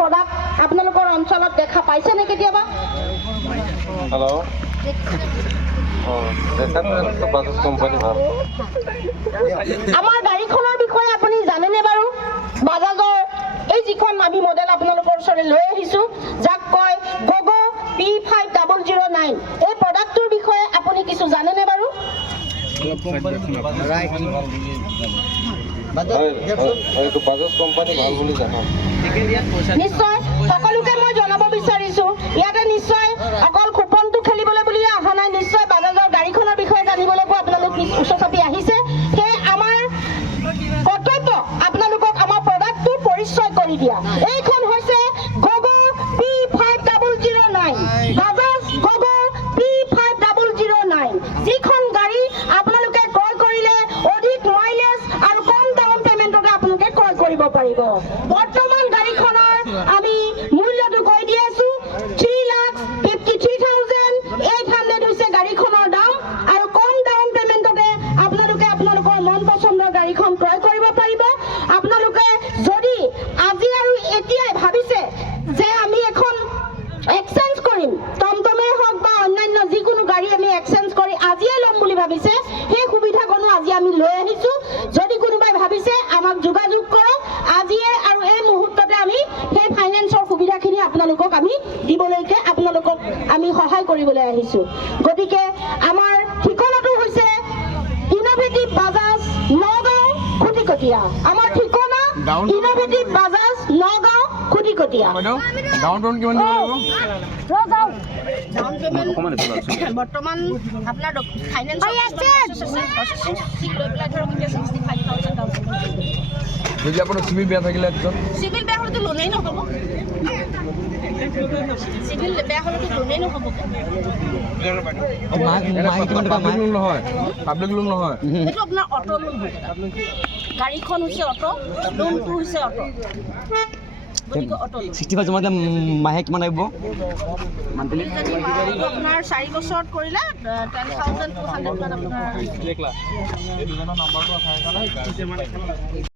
Product আপোনালোকৰ অঞ্চলত দেখা পাইছেনে কেতিয়াবা? হেল্ল' আমাৰ গাড়ীখনৰ বিষয়ে আপুনি জানেনে বাৰু? বাজাজৰ এই যিখন আমি মডেল আপোনালোকৰ ওচৰলৈ লৈ আহিছোঁ, যাক কয় গগো P5009, এই প্ৰডাক্টটোৰ বিষয়ে আপুনি কিছু জানেনে বাৰু? নিশ্চয় সকলোকে মই জনাব বিচাৰিছোঁ, ইয়াতে নিশ্চয় অকল কুপনটো খেলিবলৈ বুলিয়ে অহা নাই, নিশ্চয় বাজাজৰ গাড়ীখনৰ বিষয়ে জানিবলৈকো আপোনালোক ওচৰ চাপি আহিছে। সেয়ে আমাৰ কৰ্তব্য আপোনালোকক আমাৰ প্ৰডাক্টটোৰ পৰিচয় কৰি দিয়া। এইখন হৈছে গগো P5009, বাজাজ গগো P5009, যিখন গাড়ী আপোনালোকে ক্ৰয় কৰিলে অধিক মাইলেজ আৰু কম ডাউন পেমেণ্টতে আপোনালোকে ক্ৰয় কৰিব পাৰিব। বৰ্তমান গাড়ীখনৰ আমি মূল্যটো কৈ দি আছোঁ, 3,53,800 হৈছে গাড়ীখনৰ দাম, আৰু কম ডাউন পেমেণ্টতে আপোনালোকে আপোনালোকৰ মন পচন্দৰ গাড়ীখন ক্ৰয় কৰিব পাৰিব। আপোনালোকে যদি আজি আৰু এতিয়াই ভাবিছে যে আমি এখন এক্সচেঞ্জ কৰিম, টমটমেই হওক বা অন্যান্য যিকোনো গাড়ী আমি এক্সচেঞ্জ কৰি আজিয়ে ল'ম বুলি ভাবিছে, সেই সুবিধাকণো আজি আমি লৈ আহিছোঁ। যদি কোনোবাই ভাবিছে আমাক যোগাযোগ কৰক, আজিয়ে আৰু এই মুহূৰ্ততে আমি সেই ফাইনেন্সৰ সুবিধাখিনি আপোনালোকক আমি দিবলৈকে আপোনালোকক আমি সহায় কৰিবলৈ আহিছোঁ। গতিকে আমাৰ ঠিকনাটো হৈছে ইনোভেটিভ বাজাজ, নগাঁও, খুটিকটীয়া। আমাৰ ঠিকনা innovative Bajaj, Nagaon, Khutikatia. Down payment কিমান দিব লাগিব? ডাউন পেমেণ্ট বৰ্তমান আপোনাৰ ফাইনেন্স যদি আপোনাৰ চিভিল বেয়া থাকিলে চিভিল বেয়া হ'লেতো লোনেই নহ'ব। চিভিল বেয়া হ'লেতো লোনেই নহ'ব। লোন নহয়, পাব্লিক লোন নহয়। এইটো আপোনাৰ অটো লোন হয়। গাড়ীখন হৈছে অটো, লোনটো হৈছে অটো। গতিকে অটো 65 জমা দিলে মাহে কিমান আহিব? মান্থলি আপোনাৰ 4 বছৰত কৰিলে 10,200 আপোনাৰ